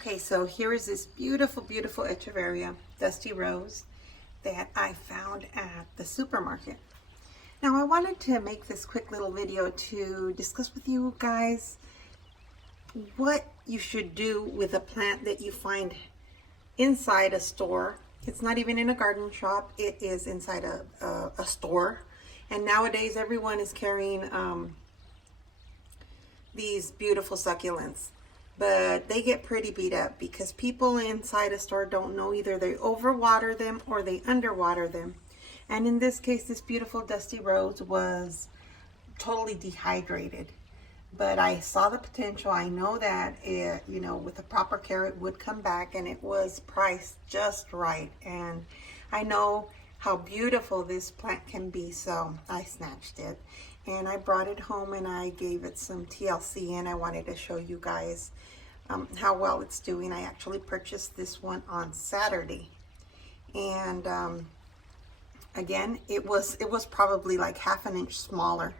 Okay, so here is this beautiful, beautiful Echeveria Dusty Rose that I found at the supermarket. Now I wanted to make this quick little video to discuss with you guys what you should do with a plant that you find inside a store. It's not even in a garden shop, it is inside a store. And nowadays everyone is carrying these beautiful succulents. But they get pretty beat up because people inside a store don't know, either they overwater them or they underwater them. And in this case, this beautiful Dusty Rose was totally dehydrated. But I saw the potential. I know that it, with the proper care, it would come back, and it was priced just right. And I know how beautiful this plant can be, so I snatched it. And I brought it home and I gave it some TLC, and I wanted to show you guys how well it's doing. I actually purchased this one on Saturday, and again, it was probably like half an inch smaller,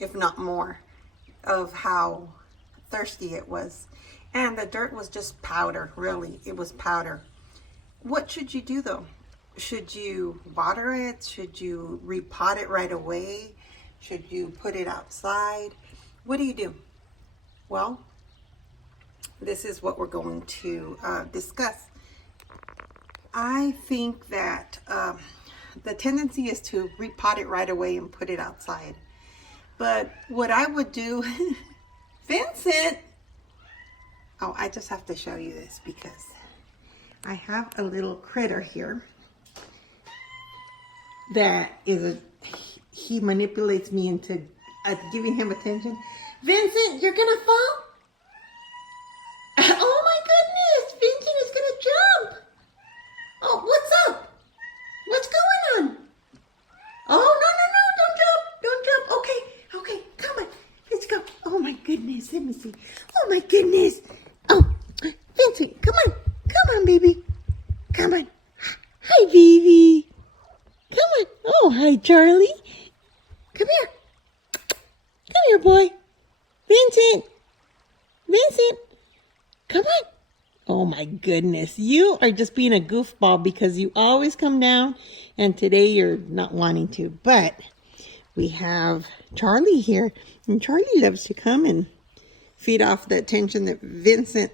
if not more, of how thirsty it was. And the dirt was just powder, really. It was powder. What should you do though? Should you water it? Should you repot it right away? Should you put it outside? What do you do? Well, this is what we're going to discuss. I think that the tendency is to repot it right away and put it outside. But what I would do, Vincent, oh, I just have to show you this because I have a little critter here that is he manipulates me into giving him attention. Vincent, you're gonna fall? Oh my goodness, Vincent is gonna jump. Oh, what's up? What's going on? Oh, no, don't jump. Okay, come on, let's go. Oh my goodness, let me see. Oh my goodness. Oh, Vincent, come on, baby. Come on. Hi, baby. Come on. Oh, hi, Charlie. Come here. Come here, boy. Vincent. Come on. Oh, my goodness. You are just being a goofball because you always come down, and today you're not wanting to. But we have Charlie here, and Charlie loves to come and feed off the attention that Vincent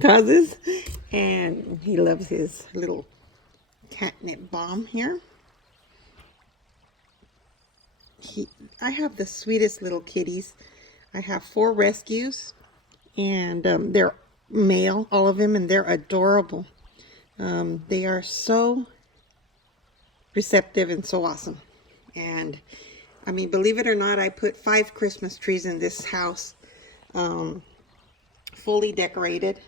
causes, and he loves his little catnip bomb here. I have the sweetest little kitties. I have 4 rescues, and they're male, all of them, and they're adorable. They are so receptive and so awesome. And I mean, believe it or not, I put 5 Christmas trees in this house, fully decorated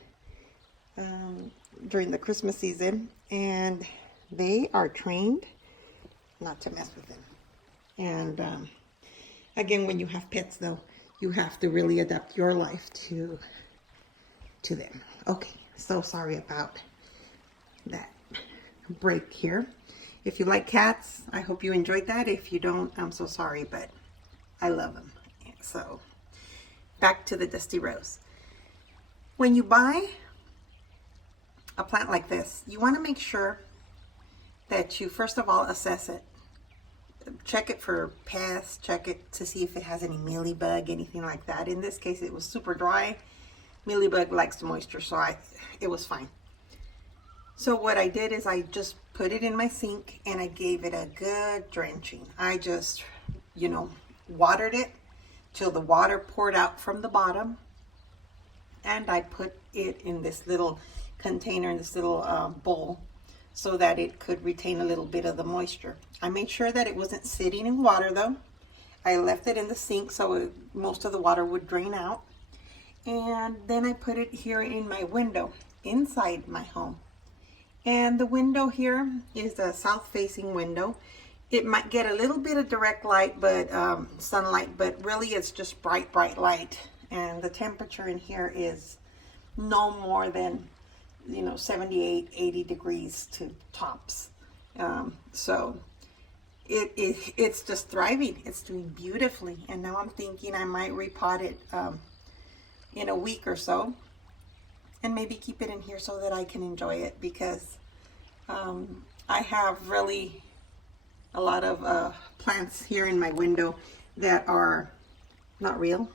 during the Christmas season, and they are trained not to mess with them. And again, when you have pets though, you have to really adapt your life to them. Okay, so sorry about that break here. If you like cats, I hope you enjoyed that. If you don't, I'm so sorry, but I love them. So back to the Dusty Rose. When you buy a plant like this, you want to make sure that you first of all assess it. Check it for pests, check it to see if it has any mealybug, anything like that. In this case, it was super dry. Mealybug likes the moisture, so it was fine. So what I did is I just put it in my sink and I gave it a good drenching. I just, watered it till the water poured out from the bottom. And I put it in this little container, in this little bowl, so that it could retain a little bit of the moisture. I made sure that it wasn't sitting in water though. I left it in the sink so most of the water would drain out. And then I put it here in my window inside my home. And the window here is a south-facing window. It might get a little bit of direct light, but sunlight, but really it's just bright light. And the temperature in here is no more than 78, 80 degrees to tops. So it's just thriving. It's doing beautifully. And now I'm thinking I might repot it in a week or so, and maybe keep it in here so that I can enjoy it, because I have really a lot of plants here in my window that are not real.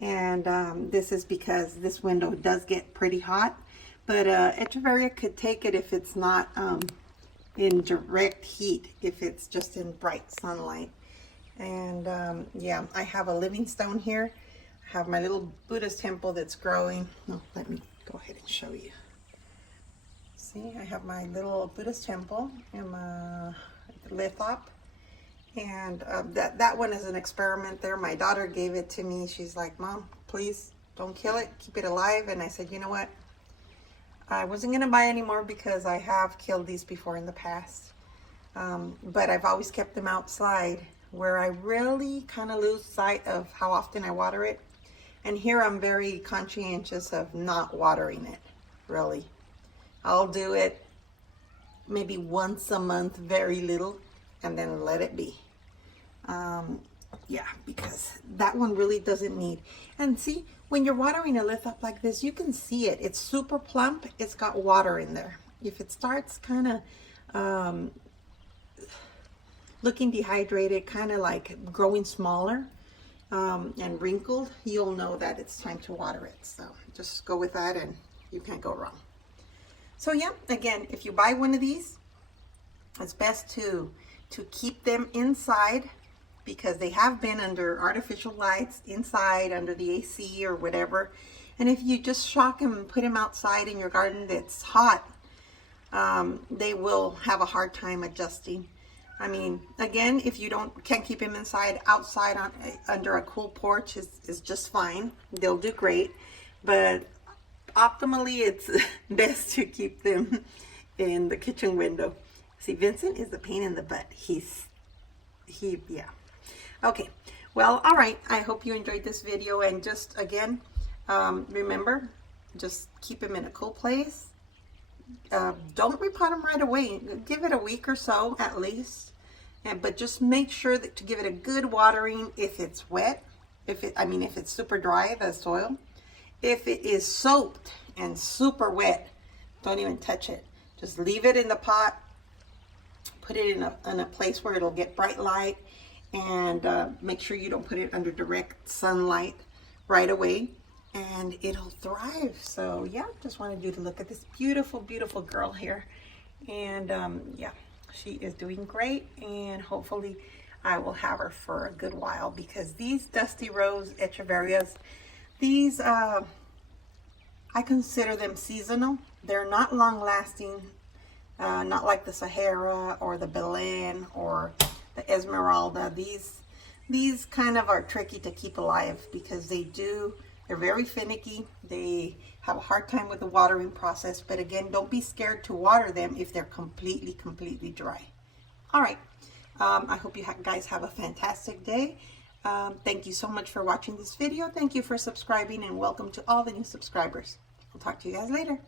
And this is because this window does get pretty hot, but Echeveria could take it if it's not in direct heat, if it's just in bright sunlight. And yeah, I have a living stone here. I have my little Buddhist temple that's growing. Oh, let me go ahead and show you. See, I have my little Buddhist temple and my lithop. And that one is an experiment there. My daughter gave it to me. She's like, Mom, please don't kill it. Keep it alive. And I said, you know what? I wasn't going to buy any more because I have killed these before in the past. But I've always kept them outside, where I really kind of lose sight of how often I water it. And here I'm very conscientious of not watering it, really. I'll do it maybe once a month, very little, and then let it be. Yeah, because that one really doesn't need. And see, when you're watering a lithop like this, you can see it. It's super plump. It's got water in there. If it starts kind of looking dehydrated, kind of like growing smaller and wrinkled, you'll know that it's time to water it. So just go with that and you can't go wrong. So yeah, again, if you buy one of these, it's best to keep them inside, because they have been under artificial lights inside, under the AC or whatever. And if you just shock them and put them outside in your garden that's hot, they will have a hard time adjusting. I mean, again, if you can't keep them inside, outside under a cool porch is just fine. They'll do great. But optimally, it's best to keep them in the kitchen window. See, Vincent is the pain in the butt. Yeah. Okay, well, all right. I hope you enjoyed this video. And just, again, remember, just keep them in a cool place. Don't repot them right away. Give it a week or so, at least. But just make sure that to give it a good watering if it's wet. If it's super dry, the soil. If it is soaked and super wet, don't even touch it. Just leave it in the pot. Put it in a place where it'll get bright light, and make sure you don't put it under direct sunlight right away, and it'll thrive. So yeah, just wanted you to look at this beautiful, beautiful girl here. And yeah, she is doing great, and hopefully I will have her for a good while, because these Dusty Rose Echeverias, these I consider them seasonal. They're not long lasting. Not like the Sahara or the Belen or the Esmeralda. These kind of are tricky to keep alive, because they're very finicky. They have a hard time with the watering process. But again, don't be scared to water them if they're completely dry. All right. I hope you guys have a fantastic day. Thank you so much for watching this video. Thank you for subscribing, and welcome to all the new subscribers. I'll talk to you guys later.